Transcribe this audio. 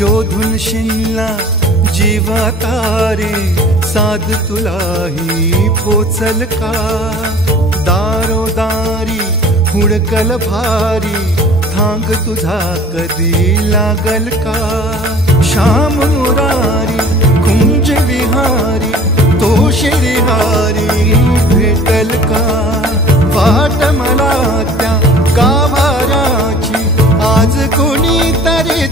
शोधून शिनला जीवा तारे साध तुलाही पोचल का दारोदारी हुडकल भारी थांग तुझा कधी लागल का श्याम मुरारी कुंज विहारी तो श्रीहारी भेटल का वाट मला त्या गाभाराची आज कोणी तरी